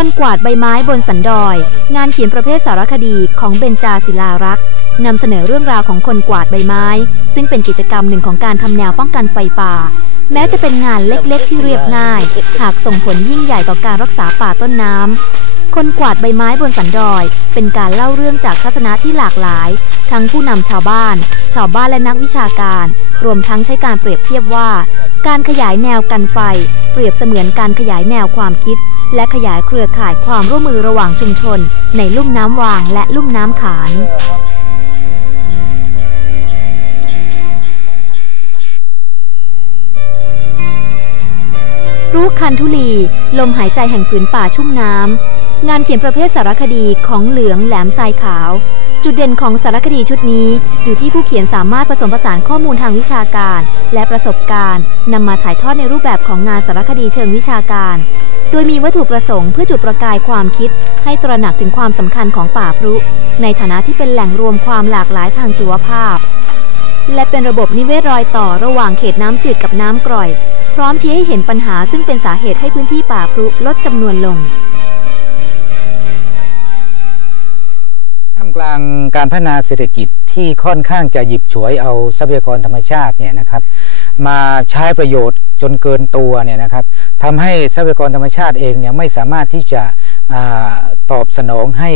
คนกวาดใบไม้บนสันดอย งานเขียนประเภทสารคดีของเบญจาศิลารักษ์นำเสนอเรื่องราวของคนกวาดใบไม้ ซึ่งเป็นกิจกรรมหนึ่งของการทำแนวป้องกันไฟป่า แม้จะเป็นงานเล็กๆ ที่เรียบง่าย หากส่งผลยิ่งใหญ่ต่อการรักษาป่าต้นน้ำคนกวาดใบไม้บนสันดอย เป็นการเล่าเรื่องจากทัศนะที่หลากหลาย ทั้งผู้นำชาวบ้าน ชาวบ้านและนักวิชาการ รวมทั้งใช้การเปรียบเทียบว่า การขยายแนวกันไฟ เปรียบเสมือนการขยายแนวความคิด และขยายเครือข่ายความร่วมมือระหว่างชุมชน ในลุ่มน้ำวางและลุ่มน้ำขานรู้คันทุลี ลมหายใจแห่งผืนป่าชุ่มน้ำ งานเขียนประเภทสารคดีของเหลืองแหลมทรายขาว จุดเด่นของสารคดีชุดนี้ อยู่ที่ผู้เขียนสามารถผสมผสานข้อมูลทางวิชาการ และประสบการณ์นำมาถ่ายทอดในรูปแบบของงานสารคดีเชิงวิชาการ โดยมีวัตถุประสงค์เพื่อจุดประกายความคิด ให้ตระหนักถึงความสำคัญของป่าพรุ ในฐานะที่เป็นแหล่งรวมความหลากหลายทางชีวภาพ และเป็นระบบนิเวศรอยต่อระหว่างเขตน้ำจืดกับน้ำกร่อย พร้อมชี้ให้เห็นปัญหาซึ่งเป็นสาเหตุให้พื้นที่ป่าพรุลดจำนวนลงท่ามกลางการพัฒนาเศรษฐกิจที่ค่อนข้างจะหยิบฉวยเอาทรัพยากรธรรมชาติเนี่ยนะครับมาใช้ประโยชน์จนเกินตัวเนี่ยนะครับ ทำให้ทรัพยากรธรรมชาติเองเนี่ยไม่สามารถที่จะอตอบสนองให้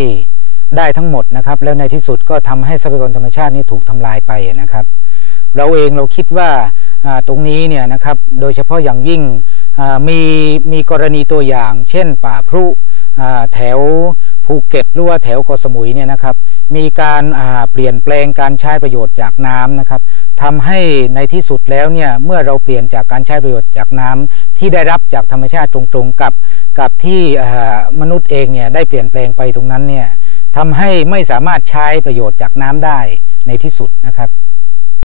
ได้ทั้งหมดนะครับ แล้วในที่สุดก็ทำให้ทรัพยากรธรรมชาตินี่ถูกทำลายไปนะครับ เราเองเราคิดว่าตรงนี้เนี่ยนะครับโดยเฉพาะอย่างยิ่งมีมีกรณีตัวอย่าง เช่น ป่าพรุแถวภูเก็ตหรือว่าแถวเกาะสมุยเนี่ยนะครับมีการเปลี่ยนแปลงการใช้ประโยชน์จากน้ำนะครับ ทำให้ในที่สุดแล้วเนี่ยเมื่อเราเปลี่ยนจากการใช้ประโยชน์จากน้ำที่ได้รับจากธรรมชาติตรงๆกับ กับที่มนุษย์เองเนี่ยได้เปลี่ยนแปลงไปตรงนั้นเนี่ยทำให้ไม่สามารถใช้ประโยชน์จากน้ำได้ในที่สุดนะครับ